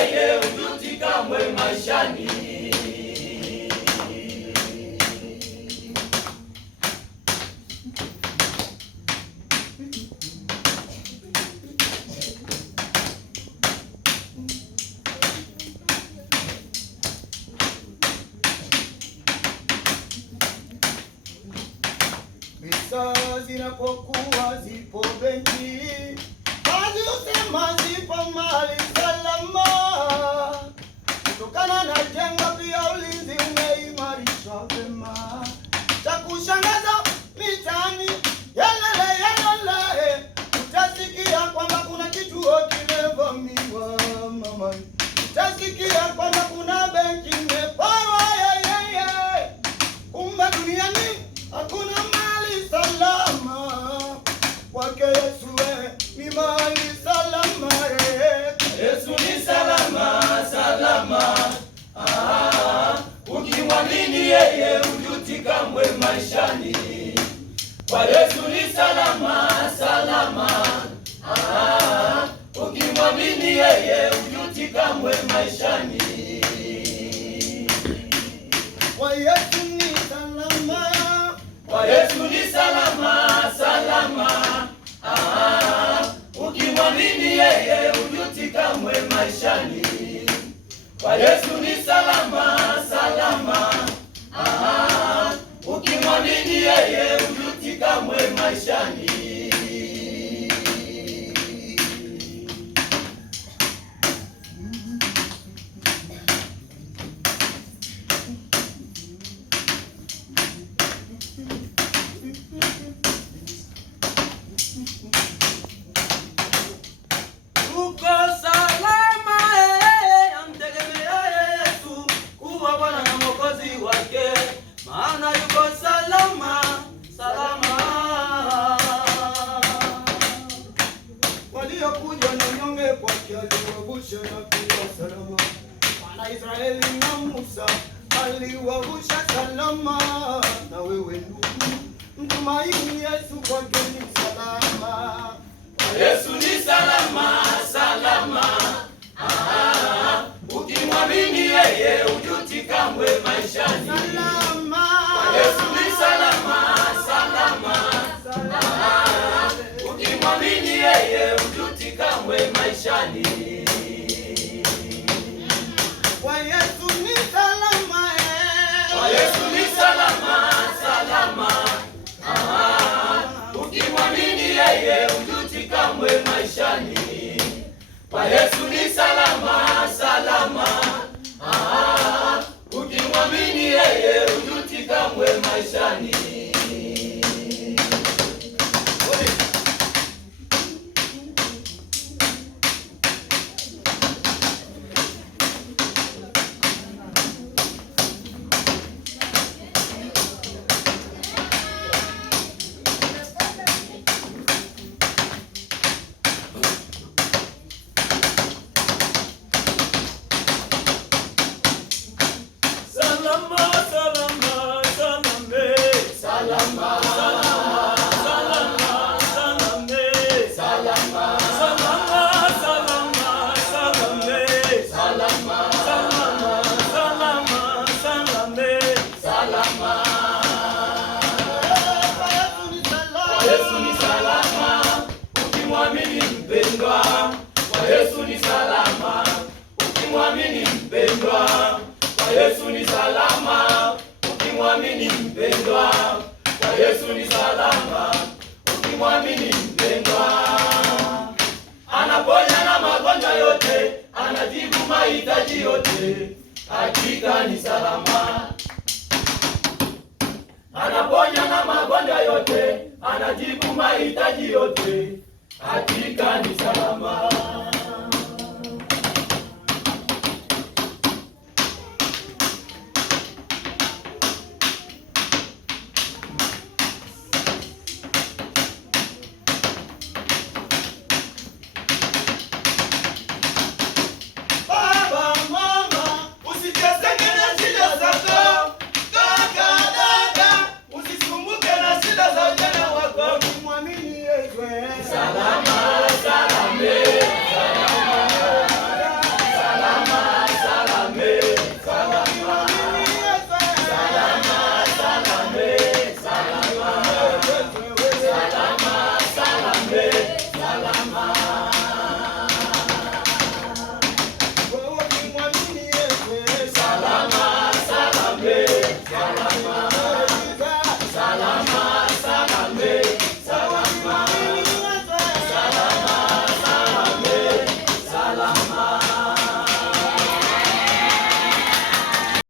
yeye hujuti kamwe maishani. Pesa zinapokuwa zipo benki, kazi usema zipo mali salama. Kutokana na jengo pia ulinzi umeimarishwa vema. Cha kushangaza mitaani, yalele, utasikia kwamba kuna kituo kimevamiwa mama. Utasikia kwamba kuna benki imeporwa kumbe duniani hakuna mali salama. Kwake Yesu ni mali salama. Yesu ni salama, salama. Ukimwamini yeye hujuti kamwe maishani. Kwa Yesu ni salama, salama. Ukimwamini yeye hujuti kamwe maishani. Kwa Yesu ni salama. Kwa Yesu ni salama, salama. Ukimwamini yeye hujuti kamwe maishani. Kwa Yesu ni salama, salama. Ukimwamini yeye hujuti kamwe maishani. Uko salama, amtegemea Yesu kuwa Bwana na Mwokozi wake, maana yuko salama, salama. Waliokuja na nyonge kwake aliwavusha na kuwa salama. Wana Israeli na Musa aliwavusha salama. Na wewe ndugu, mtumaini Yesu, kwake ni salama. Yesu ni salama, salama. Ukimwamini yeye hujuti kamwe maishani. Salama. Yesu ni salama, salama. Ukimwamini yeye hujuti kamwe maishani. Kwa Yesu ni salama. Kwa Yesu ni salama, salama. Ukimwamini yeye hujuti kamwe maishani. Kwa Yesu ni salama, salama. Ukimwamini yeye hujuti kamwe maishani. Yesu ni salama, ukimwamini mpendwa. Kwa Yesu ni salama, ukimwamini mpendwa. Kwa Yesu ni salama, ukimwamini mpendwa. Kwa Yesu ni salama, ukimwamini mpendwa. Anaponya na magonjwa yote, anajibu mahitaji yote, hakika ni salama. Anaponya na magonjwa yote, anajibu mahitaji yote, hakika ni salama.